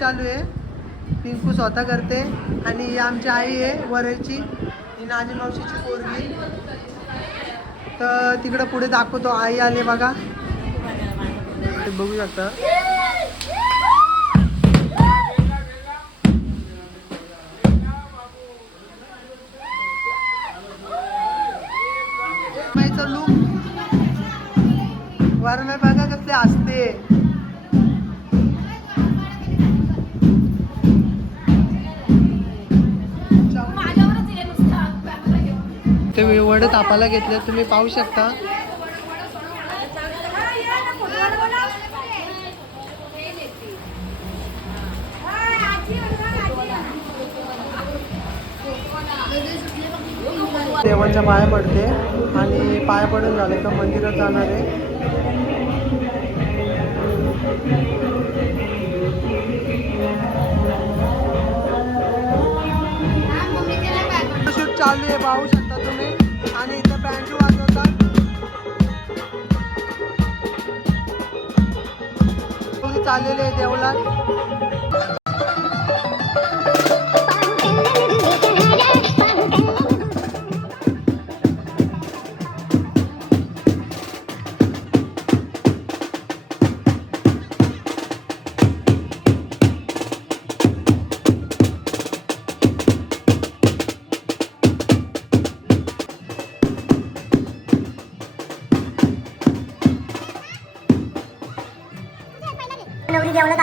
चालू आहे. पिंकू स्वतः करते. आणि ही आमची आई आहे वरची ही नानी मावशीची पोरगी. तर तिकडं पुढे दाखवतो. आई आले बघा. ते बघू शकता. माईचं लूक वरमे बघा. वड तापाला घेतले तुम्ही पाहू शकता. देवांच्या पाया पडते आणि पाया पडून झाले तर मंदिरात जाणार आहे. शूट चालू आहे पाहू शकता. तुम्ही चाललेले आहे देवळात.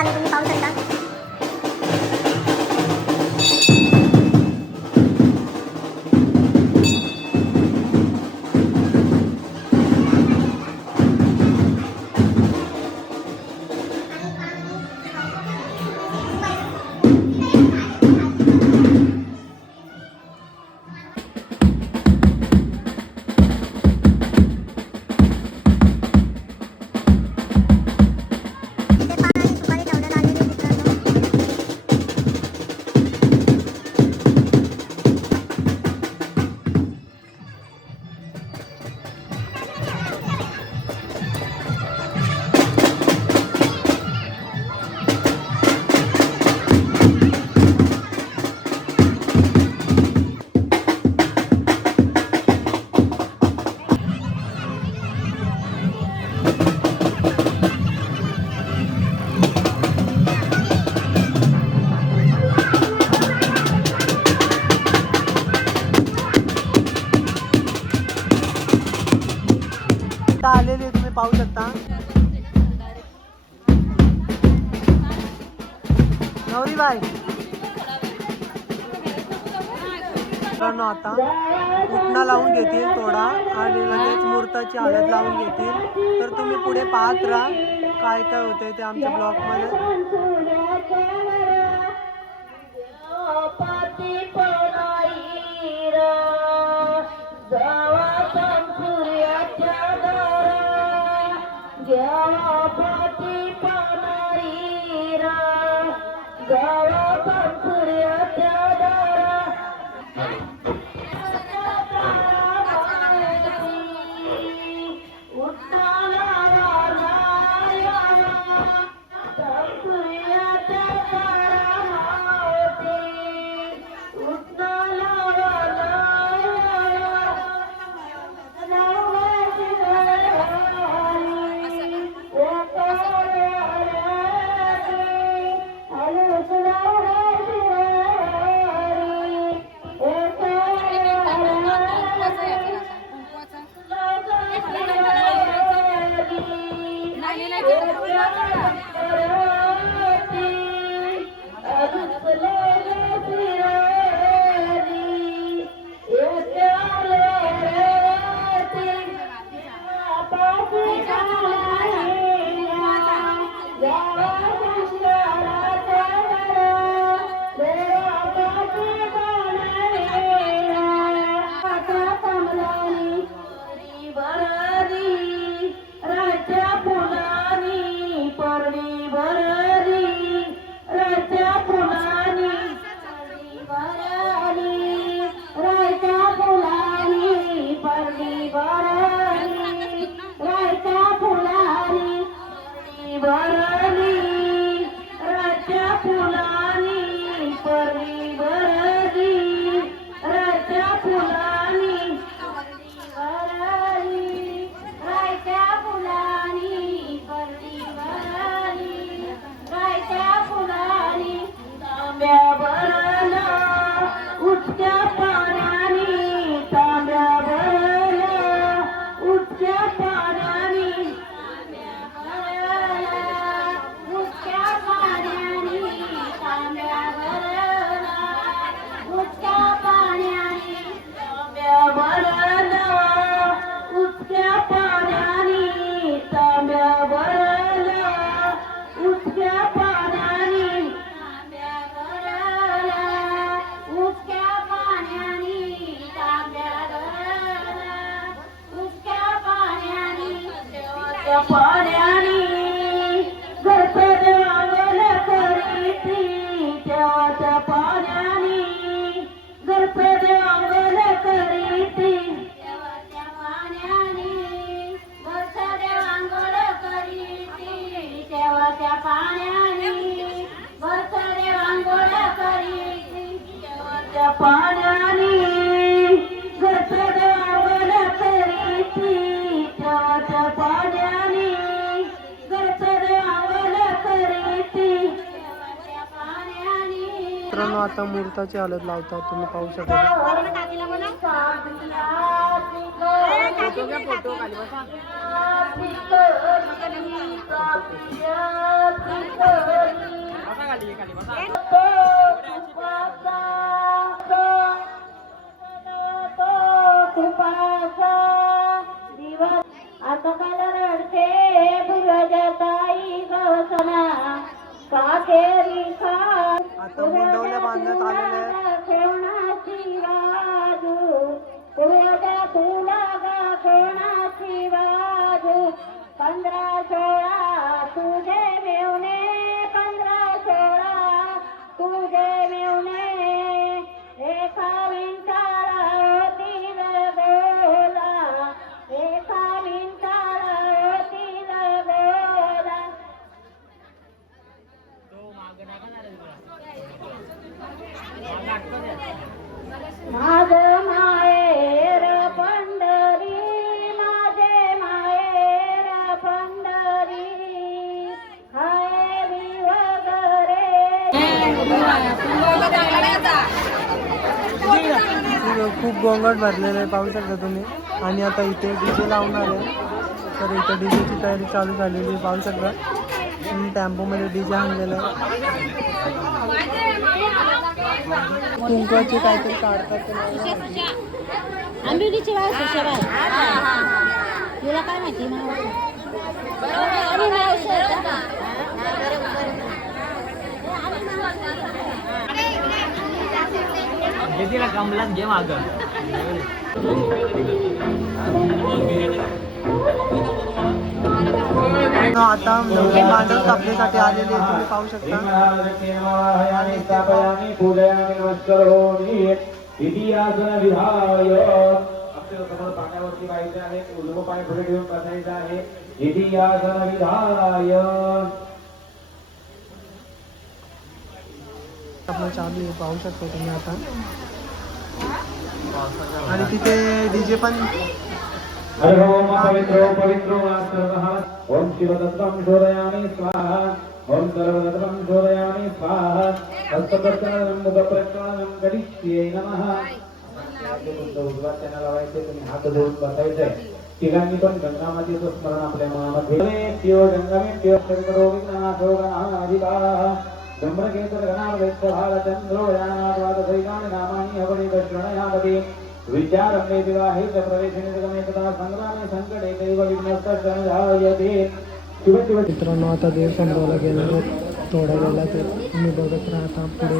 नवरी जेवणात आले तुम्ही पाहू मित्रांनो आता उठणा लावून घेतील थोडा आणि लगेच मुहूर्ताची हळद लावून घेतील. तर तुम्ही पुढे पाहत राहा काय काय होतंय ते आमच्या ब्लॉगमध्ये. आता मुहूर्ताची हालत लावतात तुम्ही पाहू शकता. आता मला रडते पूर्वजताई गवसना. काकेरी खा आता मुंडवल्या बांधण्यात आलेल्या आहेत. पंधरा सोळा माझ माहेर पंढरी माझे माहेर पंढरी. हाय वगैरे खूप गोंगाट भरलेलं आहे पाहू शकता तुम्ही. आणि आता इथे डीजे लावणार आहे. तर इथे डीजेची तयारी चालू झालेली आहे पाहू शकता. तुम्ही टेम्पोमध्ये डीजे आणलेला आहे. कुंकवाचे काहीतरी काढतात ते मला. नाही माहिती. आंबिवलीची बाय सुशेबाई तुला काय माहिती? मावशी? आणि मावशी आहेत का? आता नवीन मांडव स्थापनेसाठी आलेले तुम्ही पाहू शकता पाण्यावरती पाहिजे आहे उजवं पाय पुढे ठेवून बसायचं आहे इति आसन विधाय आपलं चालू आहे पाहू शकता तुम्ही आता। आणि तिथे डीजे पण हर पवित्रो पवित्रो वा सर्वः ओम शिवतत्वं शोधयामि स्वाहा। ओम सर्वतत्वं शोधयामि स्वाहा। हस्तप्रक्षालनं मुखप्रक्षालनं करिष्ये नमः। आपले उजवा लावायचे तुम्ही हात धुवून बसायचे तिघांनी पण गंगामातेचं स्मरण आपल्या मनामध्ये. प्यो गंगामेप्यो शंकरो विघ्नाशो गणाधिपः ब्रह्मकेतर गणावेक्षभाग चंद्रो यानाद्वादशैकानि नामानि हवनि दक्षिणयामति विचार विवाहित प्रवेशकदा संग्राम संकट एकैव विघ्नस्तजायते शिव शिव मित्रांनो आता देव संपवला गेला थोडा वेळा तर मी बघत राहता पुढे.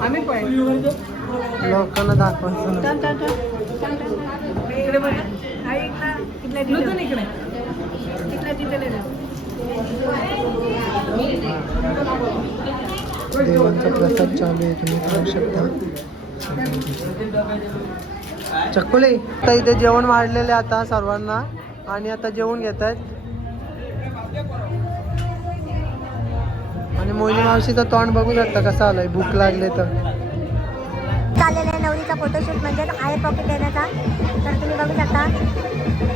आम्ही पण. लोकांना दाखवायचं. इकडे बघ. हा इकडला. इकडल्या तिथं. इकडल्या तिथं नाही. देवांचा प्रसाद चालू आहे तुम्ही पाहू शकता. चकुले आता इथे जेवण वाढलेले आता सर्वांना. आणि आता जेवण घेत आहेत. आणि मोहिनी मावशीचं तोंड बघू शकता कसं आलंय भूक लागले तर. चाललेला आहे नवरीचा फोटोशूट म्हणजे आहे पॉकेट देण्याचा. तर तुम्ही बघू शकता.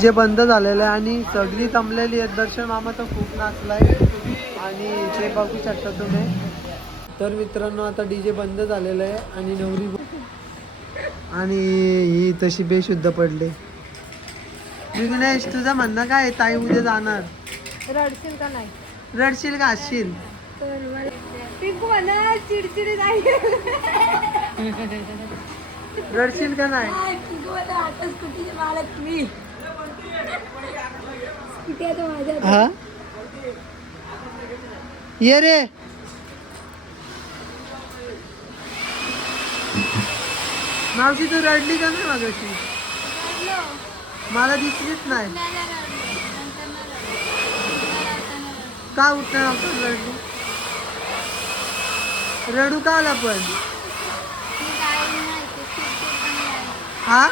जे बंद झालेलं आहे आणि सगळी जमलेली आहेत. दर्शन मामा तर खूप नाचलाय. आणि ते बघू शकता तुम्ही. तर मित्रांनो आता डीजे बंद झालेलं आहे आणि नवरी आणि ही तशी बेशुद्ध पडली. विघ्नेश तुझं म्हणणं काय? ताई उद्या जाणार. रडशील का नाही? रडशील का पिंकू म्हणा चिडचिडी नाही. रडशील का नाही? पिंकू म्हणा आता स्कूटीचे मालक मी. स्कूटी आता माझ्या हा? ये रे. मावशी तू रडली का नाही मागाशी? मला दिसलीच नाही. का उठणार आपण रडू रडू का आला पण? हा?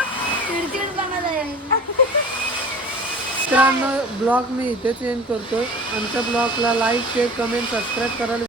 मित्रांनो ब्लॉग मी इथेच एंड करतोय. आमच्या ब्लॉगला लाईक शेअर कमेंट सबस्क्राईब करायला